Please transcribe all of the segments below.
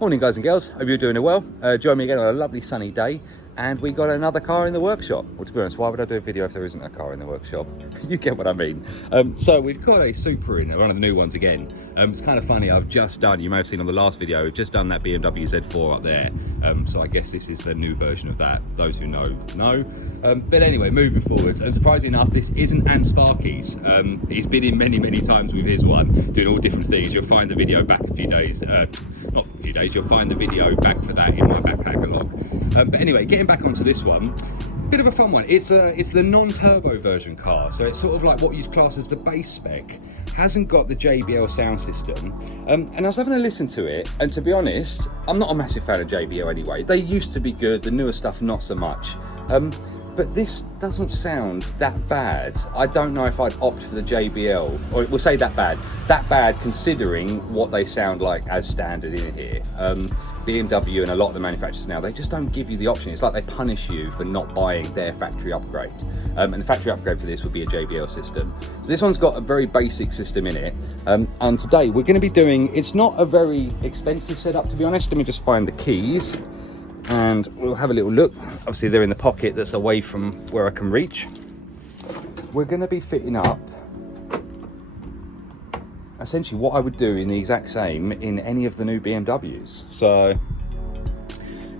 Morning guys and girls, hope you're doing well. Join me again on a lovely sunny day, and we got another car in the workshop. Well, to be honest, why would I do a video if there isn't a car in the workshop? You get what I mean. So we've got a Supra in there, one of the new ones again. It's kind of funny, I've just done, you may have seen on the last video, we've just done that BMW Z4 up there. So I guess this is the new version of that. Those who know. But anyway, moving forwards, and surprisingly enough, this isn't Am Sparky's. He's been in many times with his one, doing all different things. You'll find the video back a few days, not a few days, you'll find the video back for that in my back catalogue. But anyway, getting back onto this one, bit of a fun one. It's the non-turbo version car, so it's sort of like what you'd class as the base spec. Hasn't got the JBL sound system, and I was having a listen to it, and to be honest, I'm not a massive fan of JBL anyway. They used to be good, the newer stuff not so much. But this doesn't sound that bad. I don't know if I'd opt for the JBL, or we'll say that bad considering what they sound like as standard in here. BMW and a lot of the manufacturers now, they just don't give you the option. It's like they punish you for not buying their factory upgrade. And the factory upgrade for this would be a JBL system. So this one's got a very basic system in it. And today we're going to be doing, it's not a very expensive setup, to be honest. Let me just find the keys and we'll have a little look. Obviously they're in the pocket that's away from where I can reach. We're going to be fitting up essentially what I would do in the exact same in any of the new BMWs. So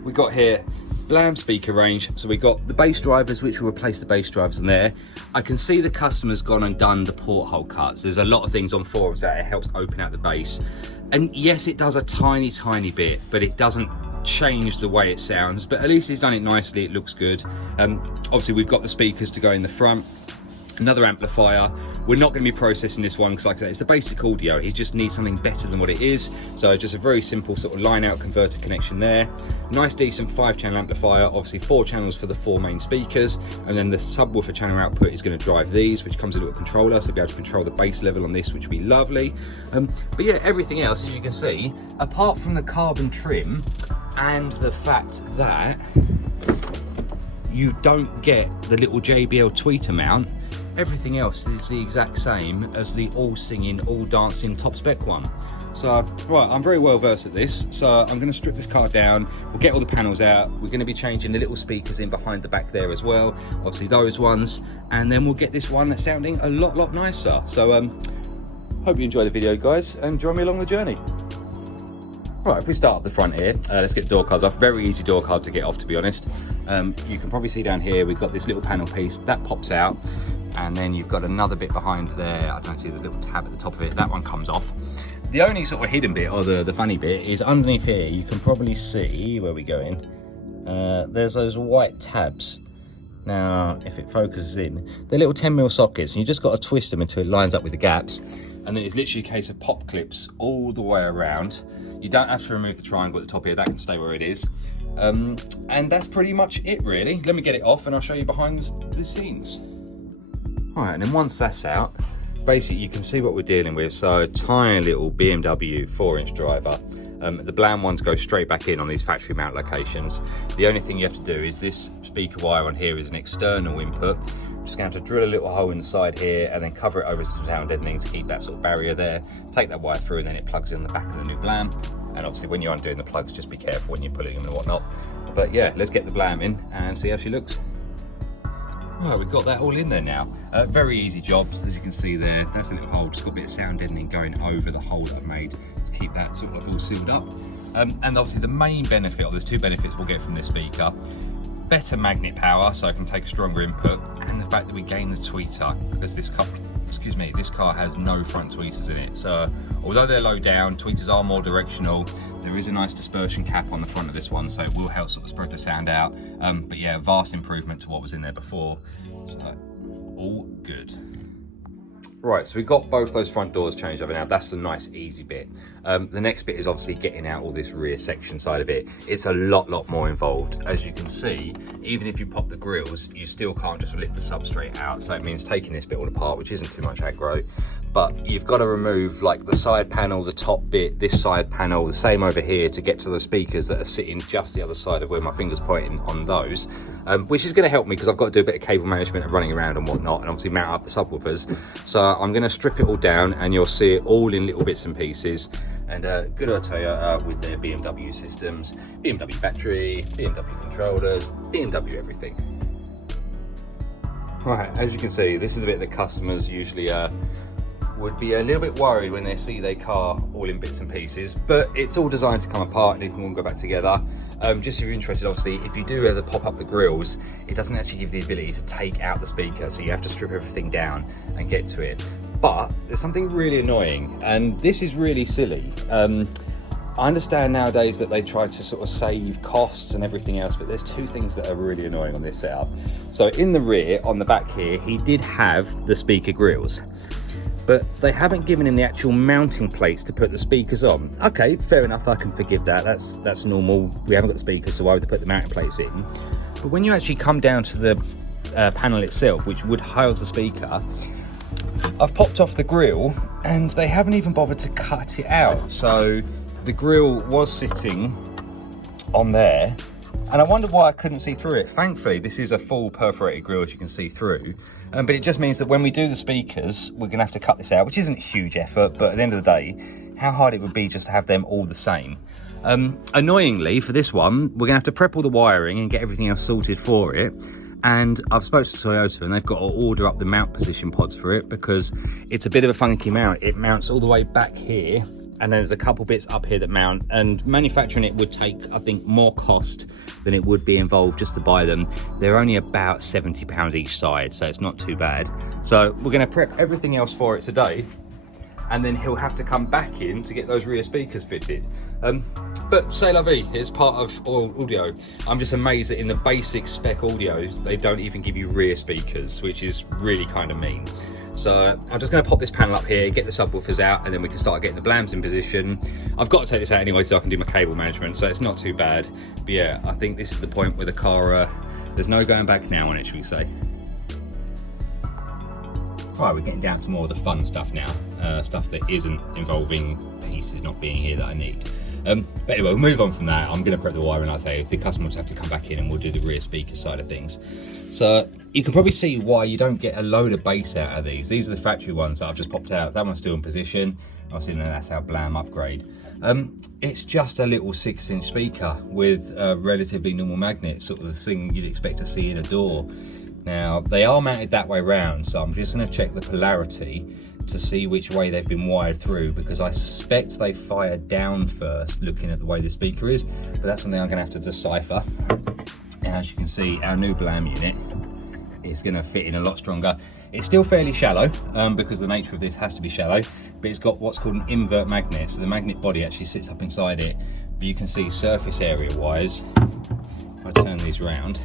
we got here Blam speaker range. So we got the bass drivers, which will replace the bass drivers on there. I can see the customer's gone and done the porthole cuts. There's a lot of things on forums that it helps open out the bass. And yes, it does a tiny bit, but it doesn't change the way it sounds. But at least he's done it nicely, it looks good. Obviously we've got the speakers to go in the front. Another amplifier. We're not going to be processing this one because, like I said, it's the basic audio. He just needs something better than what it is. So just a very simple sort of line out converter connection there. Nice decent 5-channel amplifier, obviously 4 channels for the 4 main speakers, and then the subwoofer channel output is going to drive these, which comes with a little controller, so you'll be able to control the bass level on this, which would be lovely. But yeah, everything else, as you can see, apart from the carbon trim and the fact that you don't get the little JBL tweeter mount, everything else is the exact same as the all singing, all dancing top spec one. So, right, I'm very well versed at this. So I'm going to strip this car down. We'll get all the panels out. We're going to be changing the little speakers in behind the back there as well. Obviously those ones. And then we'll get this one sounding a lot nicer. So hope you enjoy the video, guys, and join me along the journey. Right, if we start up the front here, let's get the door cards off. Very easy door card to get off, to be honest. You can probably see down here, we've got this little panel piece that pops out. And then you've got another bit behind there. I don't see the little tab at the top of it. That one comes off. The only sort of hidden bit, or the funny bit, is underneath here. You can probably see, where we going, there's those white tabs. Now, if it focuses in, they're little 10mm sockets, and you just got to twist them until it lines up with the gaps. And then it's literally a case of pop clips all the way around. You don't have to remove the triangle at the top here. That can stay where it is. And that's pretty much it, really. Let me get it off, and I'll show you behind the scenes. All right, and then once that's out, basically you can see what we're dealing with. So tiny little BMW 4-inch driver. The Blam ones go straight back in on these factory mount locations. The only thing you have to do is this speaker wire on here is an external input. Just going to have to drill a little hole in the side here and then cover it over some sound deadening to keep that sort of barrier there. Take that wire through and then it plugs in the back of the new Blam. And obviously when you're undoing the plugs, just be careful when you're pulling them and whatnot. But yeah, let's get the Blam in and see how she looks. Right, we've got that all in there now. Very easy job, as you can see there. That's a little hole, just got a bit of sound deadening going over the hole that I've made to keep that sort of all sealed up. And obviously the main benefit, or there's 2 benefits we'll get from this speaker. Better magnet power, so I can take a stronger input, and the fact that we gain the tweeter, because this car has no front tweeters in it. So although they're low down, tweeters are more directional. There is a nice dispersion cap on the front of this one, so it will help sort of spread the sound out. But yeah, vast improvement to what was in there before. So all good. Right, so we've got both those front doors changed over now. That's the nice easy bit. The next bit is obviously getting out all this rear section side of it. It's a lot more involved. As you can see, even if you pop the grills, you still can't just lift the substrate out. So it means taking this bit all apart, which isn't too much aggro. But you've got to remove like the side panel, the top bit, this side panel, the same over here to get to the speakers that are sitting just the other side of where my finger's pointing on those, which is going to help me because I've got to do a bit of cable management and running around and whatnot, and obviously mount up the subwoofers. So I'm going to strip it all down and you'll see it all in little bits and pieces. And good old Toyota with their BMW systems, BMW battery, BMW controllers, BMW everything. Right, as you can see, this is the bit that customers usually would be a little bit worried when they see their car all in bits and pieces, but it's all designed to come apart and it can all go back together. Just if you're interested, obviously, if you do ever pop up the grills, it doesn't actually give the ability to take out the speaker, so you have to strip everything down and get to it. But there's something really annoying, and this is really silly. I understand nowadays that they try to sort of save costs and everything else, but there's two things that are really annoying on this setup. So in the rear, on the back here, he did have the speaker grills, but they haven't given him the actual mounting plates to put the speakers on. Okay, fair enough, I can forgive that. That's normal. We haven't got the speakers, so why would they put the mounting plates in? But when you actually come down to the panel itself, which would house the speaker, I've popped off the grill and they haven't even bothered to cut it out. So the grill was sitting on there, and I wondered why I couldn't see through it. Thankfully, this is a full perforated grill, as you can see through. But it just means that when we do the speakers, we're gonna have to cut this out, which isn't a huge effort, but at the end of the day, how hard it would be just to have them all the same. Annoyingly, for this one, we're gonna have to prep all the wiring and get everything else sorted for it. And I've spoken to Toyota and they've got to order up the mount position pods for it because it's a bit of a funky mount. It mounts all the way back here, and then there's a couple bits up here that mount, and manufacturing it would take, I think, more cost than it would be involved just to buy them. They're only about £70 each side, so it's not too bad. So we're going to prep everything else for it today, and then he'll have to come back in to get those rear speakers fitted. But c'est la vie, it's part of audio. I'm just amazed that in the basic spec audios, they don't even give you rear speakers, which is really kind of mean. So I'm just going to pop this panel up here, get the subwoofers out, and then we can start getting the Blams in position. I've got to take this out anyway so I can do my cable management, so it's not too bad. But yeah, I think this is the point where the car, there's no going back now on it, should we say. Right, we're getting down to more of the fun stuff now, stuff that isn't involving pieces not being here that I need. But anyway, we'll move on from that. I'm going to prep the wiring, like I say, the customers have to come back in and we'll do the rear speaker side of things. So you can probably see why you don't get a load of bass out of these. These are the factory ones that I've just popped out. That one's still in position. Obviously, that's our Blam upgrade. It's just a little 6-inch speaker with a relatively normal magnet, sort of the thing you'd expect to see in a door. Now, they are mounted that way round, so I'm just going to check the polarity to see which way they've been wired through, because I suspect they fire down first, looking at the way the speaker is, but that's something I'm going to have to decipher. And as you can see, our new Blam unit is going to fit in a lot stronger. It's still fairly shallow, because the nature of this has to be shallow, but it's got what's called an invert magnet, so the magnet body actually sits up inside it. But you can see surface area wise, if I turn these round,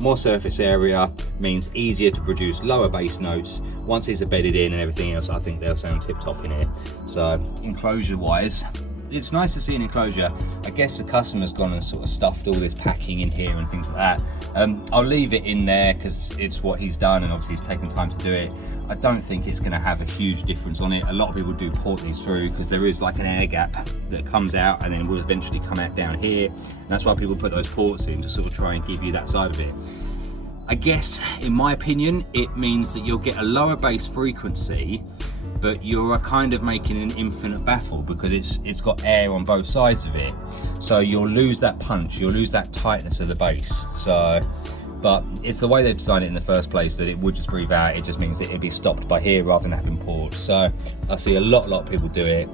more surface area means easier to produce lower bass notes. Once these are bedded in and everything else, I think they'll sound tip top in here. So enclosure wise, it's nice to see an enclosure. I guess the customer's gone and sort of stuffed all this packing in here and things like that. I'll leave it in there because it's what he's done and obviously he's taken time to do it. I don't think it's going to have a huge difference on it. A lot of people do port these through because there is like an air gap that comes out and then will eventually come out down here. And that's why people put those ports in, to sort of try and give you that side of it. I guess, in my opinion, it means that you'll get a lower bass frequency, but you're kind of making an infinite baffle because it's got air on both sides of it. So you'll lose that punch, you'll lose that tightness of the bass. So, but it's the way they've designed it in the first place that it would just breathe out. It just means that it'd be stopped by here rather than having ports. So I see a lot of people do it.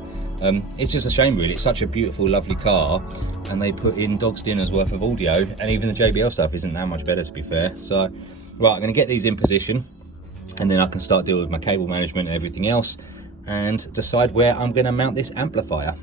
It's just a shame really. It's such a beautiful, lovely car, and they put in dog's dinner's worth of audio, and even the JBL stuff isn't that much better, to be fair. So, right, I'm going to get these in position, and then I can start dealing with my cable management and everything else, and decide where I'm going to mount this amplifier.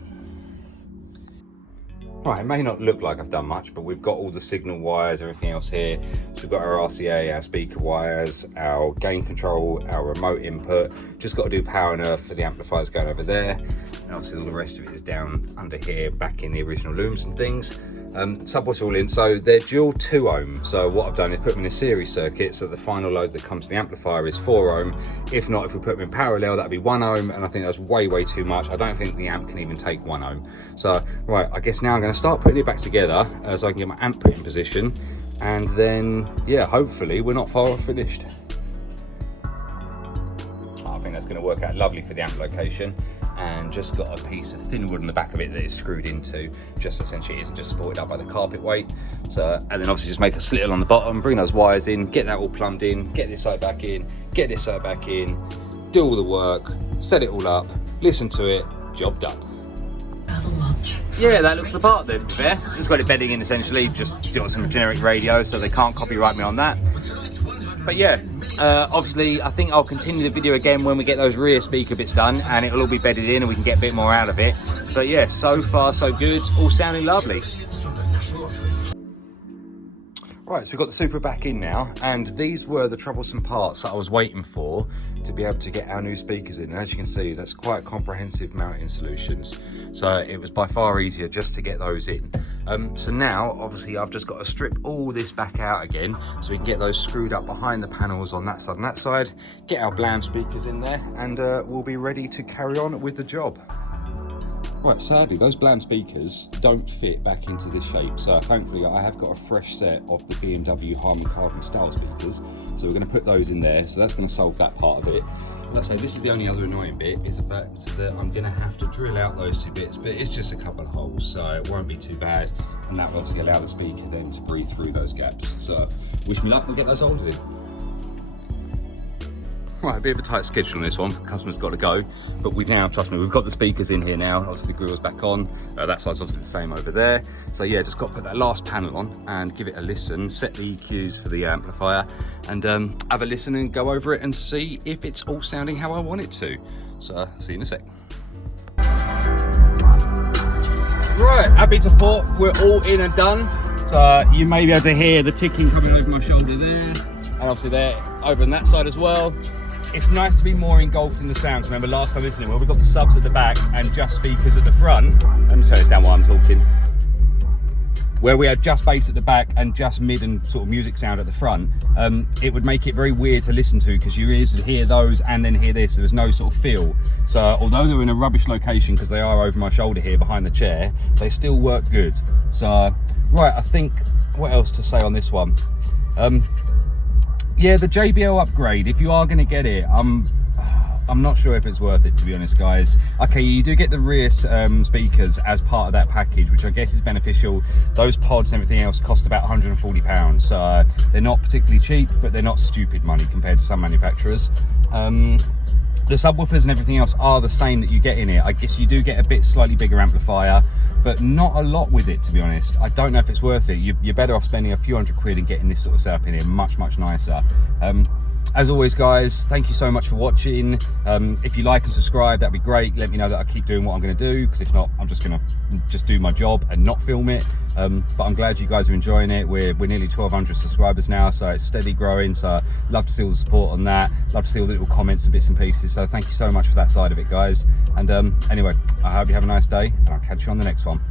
Right, it may not look like I've done much, but we've got all the signal wires, everything else here. So we've got our RCA, our speaker wires, our gain control, our remote input. Just got to do power and earth for the amplifiers going over there. And obviously all the rest of it is down under here, back in the original looms and things. Subwoofers all in, so they're dual 2 ohm. So what I've done is put them in a series circuit, so the final load that comes to the amplifier is 4 ohm. If not, if we put them in parallel, that'd be 1 ohm, and I think that's way too much. I don't think the amp can even take 1 ohm. So, right, I guess now I'm gonna start putting it back together so I can get my amp put in position, and then, yeah, hopefully we're not far off finished. I think that's that's going to work out lovely for the amp location. And just got a piece of thin wood on the back of it that is screwed into, just essentially it isn't just supported up by the carpet weight. So, and then obviously just make a slit on the bottom, bring those wires in, get that all plumbed in, get this side back in, get this side back in, do all the work, set it all up, listen to it, job done. Yeah, that looks the part then, to be fair. Just got it bedding in essentially, just doing some generic radio so they can't copyright me on that. But yeah, obviously I think I'll continue the video again when we get those rear speaker bits done and it'll all be bedded in and we can get a bit more out of it. But yeah, so far so good, all sounding lovely. Right, so we've got the Supra back in now, and these were the troublesome parts that I was waiting for to be able to get our new speakers in. And as you can see, that's quite comprehensive mounting solutions. So it was by far easier just to get those in. So now, obviously, I've just got to strip all this back out again so we can get those screwed up behind the panels on that side and that side, get our Blam speakers in there, and we'll be ready to carry on with the job. Right, sadly, those Blam speakers don't fit back into this shape, so thankfully I have got a fresh set of the BMW Harman Kardon style speakers, so we're going to put those in there, so that's going to solve that part of it. Let's say this is the only other annoying bit, is the fact that I'm going to have to drill out those two bits, but it's just a couple of holes, so it won't be too bad, and that will obviously allow the speaker then to breathe through those gaps. So wish me luck, we'll get those holes in. Right, a bit of a tight schedule on this one, the customer's got to go, but we've now, trust me, we've got the speakers in here now, obviously the grill's back on, that side's obviously the same over there, so yeah, just got to put that last panel on and give it a listen, set the EQs for the amplifier, and have a listen and go over it and see if it's all sounding how I want it to. So, see you in a sec. Right, happy to report, we're all in and done, so you may be able to hear the ticking coming over my shoulder there, and obviously there, over on that side as well. It's nice to be more engulfed in the sounds. Remember last time listening, well, we've got the subs at the back and just speakers at the front. Let me turn this down while I'm talking. Where we had just bass at the back and just mid and sort of music sound at the front, it would make it very weird to listen to because your ears would hear those and then hear this. There was no sort of feel. So although they're in a rubbish location because they are over my shoulder here behind the chair, they still work good. So, right, I think, what else to say on this one? Yeah, the JBL upgrade, if you are going to get it, I'm not sure if it's worth it, to be honest, guys. Okay, you do get the rear speakers as part of that package, which I guess is beneficial. Those pods and everything else cost about £140, so they're not particularly cheap, but they're not stupid money compared to some manufacturers. The subwoofers and everything else are the same that you get in it. I guess you do get a bit slightly bigger amplifier, but not a lot with it, to be honest. I don't know if it's worth it. You're better off spending a few £100 and getting this sort of setup in here, much nicer. As always, guys, thank you so much for watching. If you like and subscribe, that'd be great. Let me know that I keep doing what I'm going to do, because if not, I'm just going to do my job and not film it. But I'm glad you guys are enjoying it. We're nearly 1,200 subscribers now, so it's steady growing. So love to see all the support on that. Love to see all the little comments and bits and pieces. So thank you so much for that side of it, guys. And anyway, I hope you have a nice day, and I'll catch you on the next one.